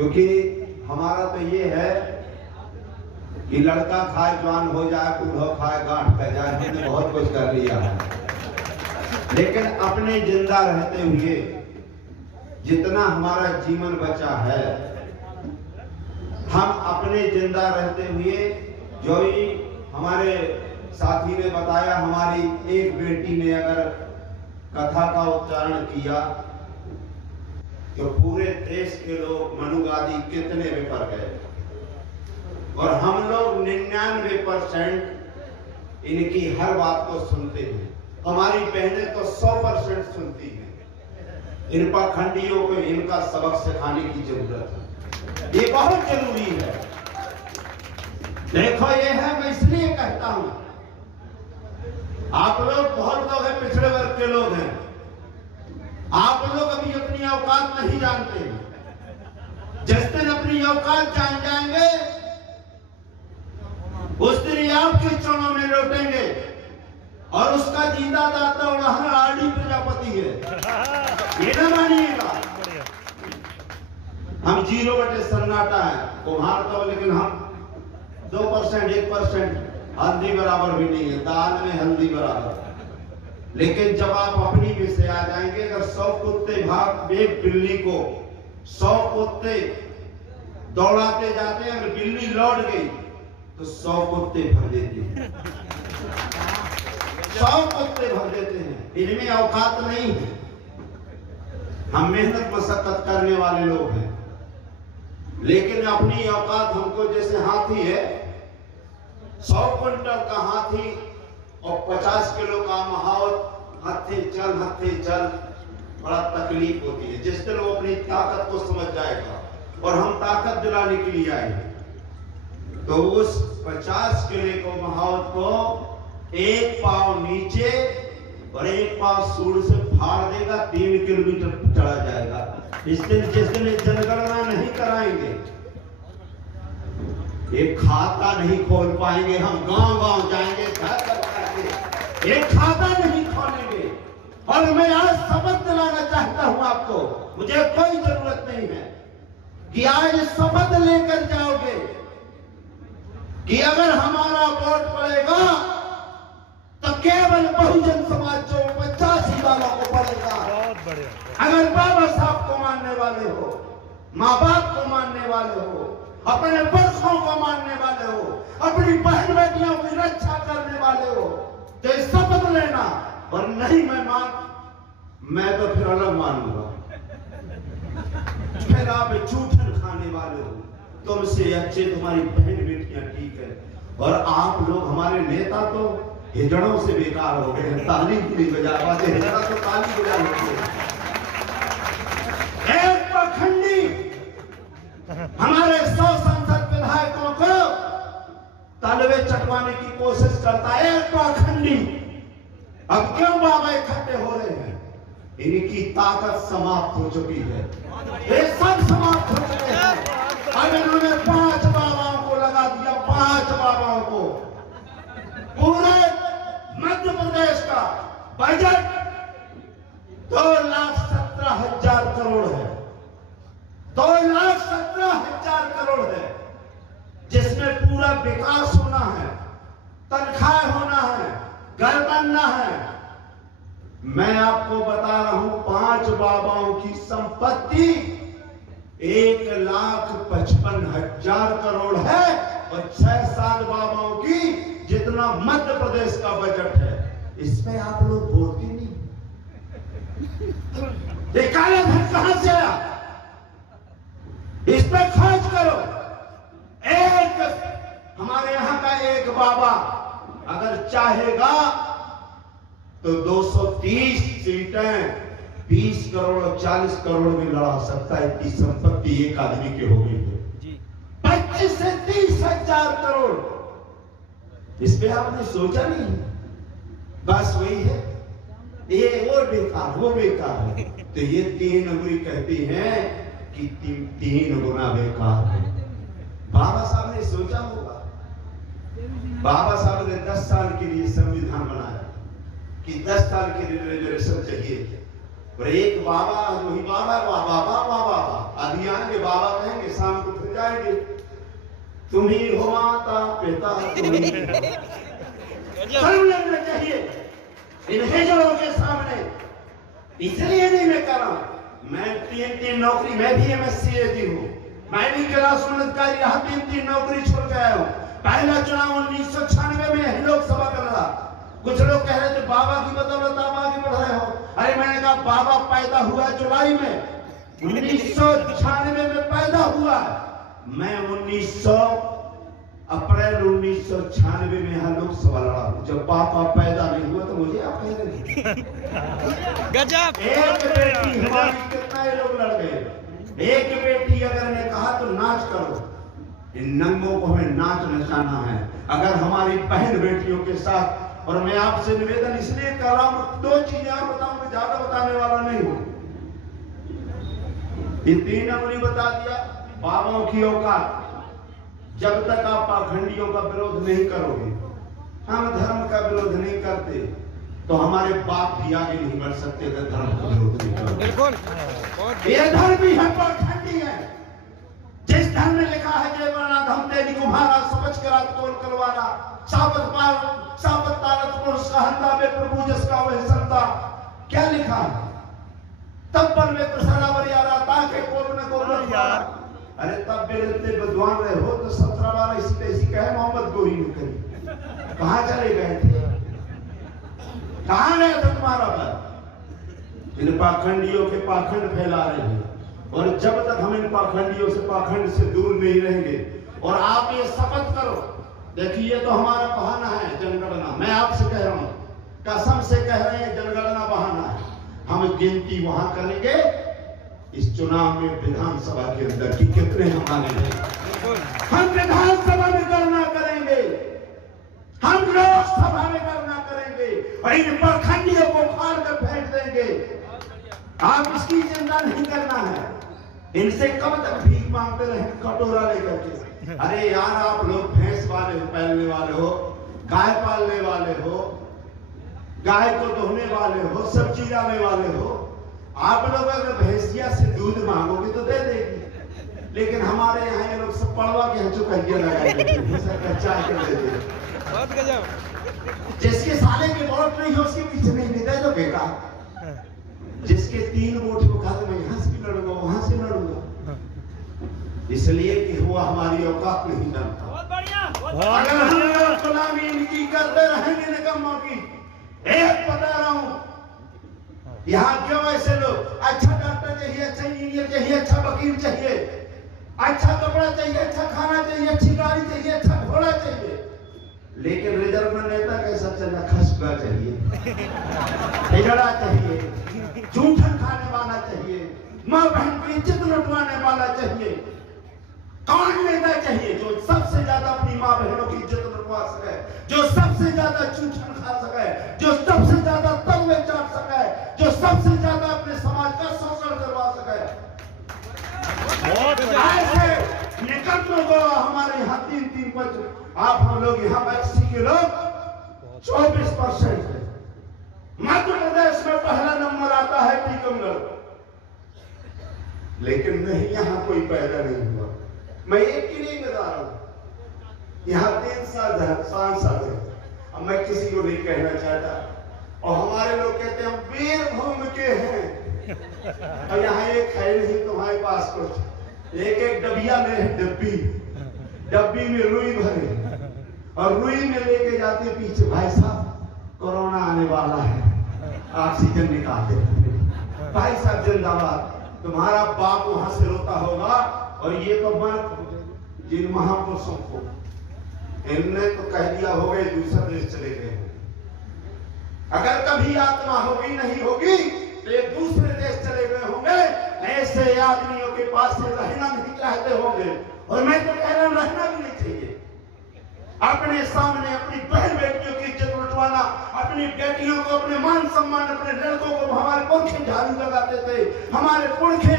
क्योंकि हमारा तो ये है कि लड़का खाए जवान हो जाए, बूढ़ा खाए गांठ कह जाए, हमने बहुत कुछ कर लिया है। लेकिन अपने जिंदा रहते हुए जितना हमारा जीवन बचा है, हम अपने जिंदा रहते हुए, जो ही हमारे साथी ने बताया, हमारी एक बेटी ने अगर कथा का उच्चारण किया तो पूरे देश के लोग मनुवादी कितने में पड़ गए, और हम लोग 99% इनकी हर बात को सुनते हैं। हमारी बहनें तो 100% सुनती हैं। इन पाखंडियों को इनका सबक सिखाने की जरूरत है, ये बहुत जरूरी है। देखो ये है, मैं इसलिए कहता हूं, आप लोग बहुत लोग हैं, पिछड़े वर्ग के लोग हैं, आप लोग अभी अपनी औकात नहीं जानते। जिस दिन अपनी औकात जान जाएंगे उस दिन आपके चरणों में लौटेंगे, और उसका जीता दाता उड़हन आरडी प्रजापति है, ये ना मानिएगा। हम 0 सन्नाटा है कुम्हार तो, लेकिन हम 2% 1% हल्दी बराबर भी नहीं है, दाल में हल्दी बराबर। लेकिन जब आप अपनी में से आ जाएंगे, अगर 100 कुत्ते भाग, एक बिल्ली को 100 कुत्ते दौड़ाते जाते हैं, अगर बिल्ली लौट गई तो 100 कुत्ते भर देते हैं, 100 कुत्ते भर देते हैं। इनमें औकात नहीं है। हम मेहनत मशक्कत करने वाले लोग हैं, लेकिन अपनी औकात हमको, जैसे हाथी है, 100 क्विंटल का हाथी और 50 किलो का महावत, हथे चल, बड़ा तकलीफ होती है। जिस दिन वो अपनी ताकत को समझ जाएगा, और हम ताकत दिलाने के लिए आए हैं, तो उस 50 किलो को महावत को एक पांव नीचे और एक पांव सूर से फाड़ देगा, 3 किलोमीटर चढ़ा जाएगा। जिस दिन जनगणना नहीं कराएंगे, एक खाता नहीं खोल पाएंगे। हम गांव जाएंगे, एक खाता नहीं खोलेंगे। और मैं आज शपथ दिलाना चाहता हूं आपको, मुझे कोई जरूरत नहीं है कि आज शपथ लेकर जाओगे कि अगर हमारा वोट पड़ेगा तो केवल बहुजन समाज जो 85 वालों को पड़ेगा। अगर बाबा साहब को मानने वाले हो, माँ बाप को मानने वाले हो, अपने पुरखों को मानने वाले हो, अपनी बहन बेटियों की रक्षा करने वाले हो, तो शपथ लेना। और नहीं मैं तो फिर अलग मानूंगा। फिर आप जूठन खाने वाले हो, तुमसे अच्छे तुम्हारी बहन बेटियां ठीक है। और आप लोग, हमारे नेता तो हिजड़ों से बेकार हो गए हैं, ताली भी नहीं बजा पाते, हिजड़ा तो ताली बजा लेते हैं। एक पाखंडी हमारे 100 संसद विधायकों को तलवे चटवाने की कोशिश करता है, एक पाखंडी। अब क्यों बाबा इकट्ठे हो रहे हैं? इनकी ताकत समाप्त हो चुकी है, ये सब समाप्त हो चुके हैं। अब इन्होंने 5 बाबाओं को लगा दिया, 5 बाबाओं को। पूरे मध्य प्रदेश का बजट 2,17,000 करोड़ है, 2,17,000 करोड़ है, जिसमें पूरा विकास होना है, तनख्वाह होना है, घर बनना है। मैं आपको बता रहा हूं, 5 बाबाओं की संपत्ति 1,55,000 करोड़ है, और 6-7 बाबाओं की जितना मध्य प्रदेश का बजट है। इसमें आप लोग बोलते नहीं। ये काला धन कहां से आया? इस पे खर्च करो। एक हमारे यहां का एक बाबा अगर चाहेगा तो 230 सीटें 20 करोड़ और 40 करोड़ में लड़ा सकता है। इतनी संपत्ति एक आदमी की हो गई है। 25 से 30 हजार करोड़। इस पे आपने सोचा नहीं? बस वही है, ये वो बेकार, वो बेकार है। तो ये 3 उंगली कहती हैं कि 3 गुना बेकार है। बाबा साहब ने सोचा होगा, बाबा साहब ने 10 साल के लिए संविधान बनाया कि 10 साल के लिए रिजर्वेशन चाहिए। और एक बाबा, वही बाबा, अभी आएंगे बाबा कहेंगे तुम ही हो माता पिता, शर्म लगना चाहिए इन हेजड़ों के सामने। इसलिए नहीं मैं कर रहा हूं। मैं 3 नौकरी, मैं भी MSc हूँ, मैं भी क्लास उन्नतकारी रहा, 3 नौकरी छोड़ के आया हूँ। पहला चुनाव 1996 में लोकसभा का लड़ा। कुछ लोग कह रहे थे बाबा की बदौलत आप आगे बढ़ रहे हो। अरे मैंने कहा बाबा पैदा हुआ जुलाई में, 1996 में पैदा हुआ। मैं अप्रैल 1996 में यहाँ लोकसभा लड़ा हूँ। जब पापा पैदा नहीं हुआ तो मुझे आप कह रहे गजब। एक बेटी हमारी, कितना ये लोग लड़ गए। एक बेटी अगर ने कहा तो नाच करो, इन नंगों को हमें नाच नचाना है। अगर हमारी बहन बेटियों के साथ, और मैं आपसे निवेदन इसलिए कर रहा हूं, 2 चीजें और बताऊंगा, ज्यादा बताने वाला नहीं हूं। ये 3 अंगुली बता दिया बाबाओं की औकात। जब तक आप पाखंडियों का विरोध नहीं करोगे, हम धर्म का विरोध नहीं करते, तो हमारे बाप भी आगे नहीं बढ़ सकते अगर धर्म का विरोध नहीं करोगे। बिल्कुल, ये धर्म ही है, पाखंडी है। जिस धर्म में लिखा है जय वरना धम तेरी कुम्हारा, समझ करा तोल कलवारा, सापत तारत पुरुष कहता में प्रभु जिसका वह संता। क्या लिखा है? तब्बल में प्रसारा बरियारा ताके कोब न कोब न पारा। अरे तब बेलते विद्वान रहे हो तो 17 बार ऐसी कहे मोहम्मद गोरी ने कही। कहां चले गए थे? कहां गए थे तुम्हारा पर? इन पाखंडियों के पाखंड फैला रहे हैं, और जब तक हम इन पाखंडियों से, पाखंड से दूर नहीं रहेंगे, और आप ये शपथ करो, देखिए ये तो हमारा बहाना है जनगणना। मैं आपसे कह रहा हूं, कसम से कह रहे हैं, जनगणना बहाना है। हम गिनती वहां करेंगे इस चुनाव में, विधानसभा के अंदर की कितने हमारे हैं। हम विधानसभा में गणना करेंगे, हम लोकसभा में गणना करेंगे, और इन पाखंडियों को फाड़ कर फेंक देंगे। आप इसकी चिंता नहीं करना है। इनसे कब तक भीख मांगते रहे कटोरा लेकर के? अरे यार, आप लोग भैंस वाले हो, पालने वाले हो, गाय पालने वाले हो, गाय को दोहने वाले हो, सब्जी लाने वाले हो। आप लोग अगर भैंसिया से दूध मांगोगे तो दे देगी, लेकिन हमारे यहाँ ये लोग सब पड़वा के हंचू कहिए लगाए देते हैं, चाय के देते हैं। बहुत गजब। जिसके साले के वोट नहीं है उसके पीछे नहीं दे दो बेटा। जिसके 3 वोट को कहा मैं यहाँ से भी लड़ूंगा, वहां से लड़ूंगा, इसलिए कि वो हमारी औकात नहीं जानता। अगर हम लोग गुलामी इनकी करते रहेंगे निकम्मों की, एक बता रहा हूं, यहाँ क्यों ऐसे लोग अच्छा डॉक्टर चाहिए, अच्छा इंजीनियर चाहिए, अच्छा वकील चाहिए, अच्छा कपड़ा चाहिए, अच्छा खाना चाहिए, अच्छी गाड़ी चाहिए, अच्छा घोड़ा चाहिए, लेकिन रिजर्व में नेता कैसा चलना? खसबा चाहिए, हिजड़ा चाहिए, जूठन खाने वाला चाहिए, माँ बहन की इज्जत लुटवाने वाला चाहिए। कौन नेता चाहिए जो सबसे ज्यादा अपनी माँ बहनों की इज्जत लुटवा सके, जो सबसे ज्यादा जूठन खा सके, जो सबसे ज्यादा तलवे चाट सके, जो सबसे ज्यादा अपने समाज का शोषण करवा सके? ऐसे निकम्मों को हमारे यहाँ 3 बच। आप हम लोग यहाँ मैक्सी के लोग 24% है। मध्य प्रदेश में पहला नंबर आता है टीकमगढ़, लेकिन नहीं, यहाँ कोई पैदा नहीं हुआ। मैं एक की नहीं बता रहा हूं, यहाँ 3 सांसद है। अब मैं किसी को नहीं कहना चाहता, और हमारे लोग कहते हैं हम वीरभूमि के हैं, और यहाँ एक है नहीं तुम्हारे पास कुछ। एक डबिया में है, डब्बी में रुई भरे, और रुई में लेके जाते पीछे, भाई साहब कोरोना आने वाला है, ऑक्सीजन निकालते। भाई साहब जिंदाबाद। तुम्हारा बाप वहां से रोता होगा, और ये तो मन जिन महापुरुषों को इनने तो कह दिया होगा ये दूसरा देश चले गए। अगर कभी आत्मा होगी नहीं होगी तो ये दूसरे देश चले गए होंगे। ऐसे आदमियों के पास से रहना नहीं चाहते होंगे, और मैं तो कह रहा हूं रहना भी नहीं चाहिए। अपने सामने अपनी बहन बेटियों की इज्जत लुटवाना, अपनी बेटियों को, अपने मान सम्मान, अपने लड़कों को, हमारे पुरखे झाड़ू लगाते थे, हमारे पुरखे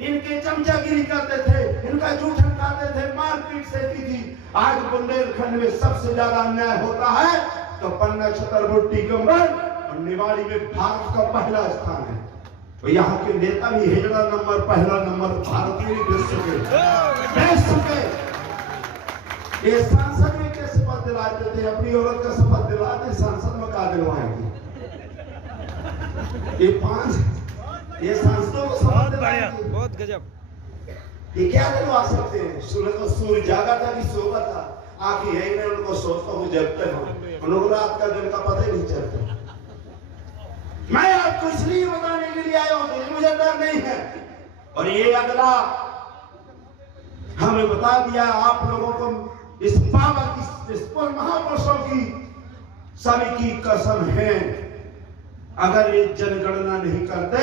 इनके चमचागिरी करते थे, इनका जूठन खाते थे, मारपीट सहती थी। आज बुंदेलखंड में सबसे ज्यादा अन्याय होता है तो पन्ना, छतरपुर, टीकमगढ़ और निवाड़ी में भारत का पहला स्थान है। तो यहाँ के नेता भी पहला नंबर भारत में विश्व के ये सांसद में क्या शपथ दिलाते थे? अपनी औरत का शपथ दिलाते, सांसद में का दिलवाएंगे? ये सांसदों को शपथ दिलाएंगे? बहुत गजब। ये क्या दिलवा सकते हैं? सूर्य जागा था कि सोता था? आंखें है ही नहीं उनको, सोता हूँ जगते हो उनको, रात का दिन का पता ही नहीं चलता। मैं आपको इसलिए बताने के लिए आया हूं, तो मुझे डर नहीं है। और ये अगला हमें बता दिया आप लोगों को, इस बाबा की, इस महापुरुषों की सभी की कसम है, अगर ये जनगणना नहीं करते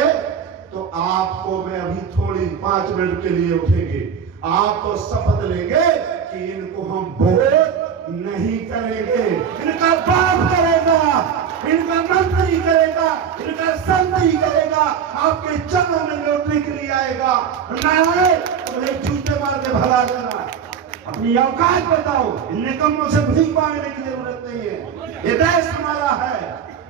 तो आपको मैं अभी थोड़ी 5 मिनट के लिए उठेंगे, आप तो शपथ लेंगे कि इनको हम वोट नहीं करेंगे, इनका बाप करेगा, इनका मंत्री करेगा, इनका संत ही करेगा, आपके चरणों में नौकरी के लिए आएगा, ना आए तो एक जूते मार के भगा देना। अपनी औकात बताओ, इन निकम्मों से भीख मांगने की जरूरत नहीं है। ये देश हमारा है,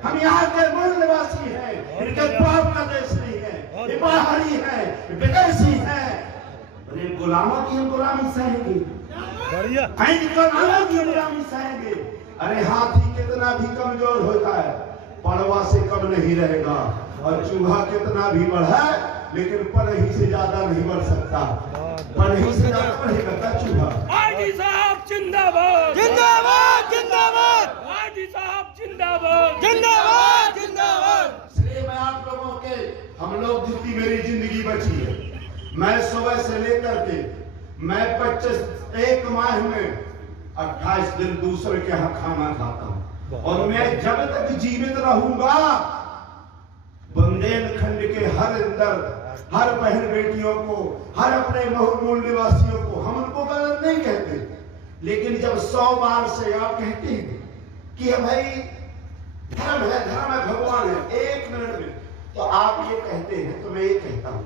हम यहाँ के मूल निवासी हैं, इनके बाप का देश नहीं है, ये बाहरी है, विदेशी है। अरे गुलामों की हम गुलामी सहेंगे, गुलामों की गुलामी सहेंगे। अरे हाथी कितना भी कमजोर होता है, पड़वा से कम नहीं रहेगा, और चूहा कितना भी बढ़े लेकिन पनही से ज्यादा नहीं बढ़ सकता। पनही से ज्यादा बढ़ेगा क्या चूहा? हाजी साहब जिंदाबाद, जिंदाबाद जिंदाबाद हाजी साहब जिंदाबाद, जिंदाबाद जिंदाबाद। इसलिए मैं आप लोगों के, हम लोग जितनी मेरी जिंदगी बची है, मैं सुबह से लेकर के मैं 1 माह में 28 दिन दूसरे के यहाँ खाना खाता हूँ, और मैं जब तक जीवित रहूंगा बुंदेलखंड के हर अंदर, हर बहन बेटियों को, हर अपने मूल निवासियों को, हम उनको गलत नहीं कहते, लेकिन जब 100 बार से आप कहते हैं कि भाई धर्म है भगवान है, 1 मिनट में तो आप ये कहते हैं, तो मैं ये कहता हूं,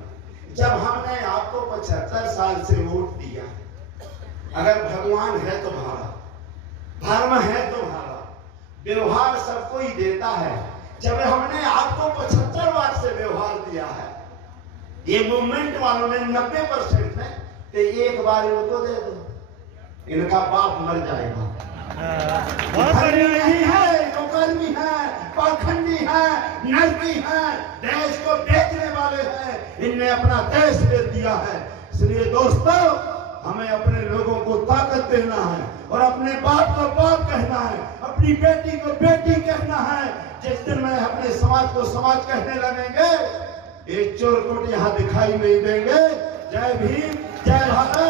जब हमने आपको 75 साल से वोट दिया, अगर भगवान है तो भाड़ा, धर्म है तो भाड़ा, व्यवहार सबको ही देता है। जब हमने आपको 75 बार से व्यवहार दिया है, ये मूवमेंट वालों ने 90% है, तो एक बार इनको दे दो, इनका बाप मर जाएगा। धर्मी नहीं है, नौकर्मी है, पाखंडी है, नरमी है, देश को बेचने वाले हैं, इनने अपना देश बेच दिया है। इसलिए दोस्तों, हमें अपने लोगों को ताकत देना है, और अपने बाप को बाप कहना है, अपनी बेटी को बेटी कहना है। जिस दिन में अपने समाज को समाज कहने लगेंगे, ये चोर कोट यहाँ दिखाई नहीं देंगे। जय भीम, जय भारत।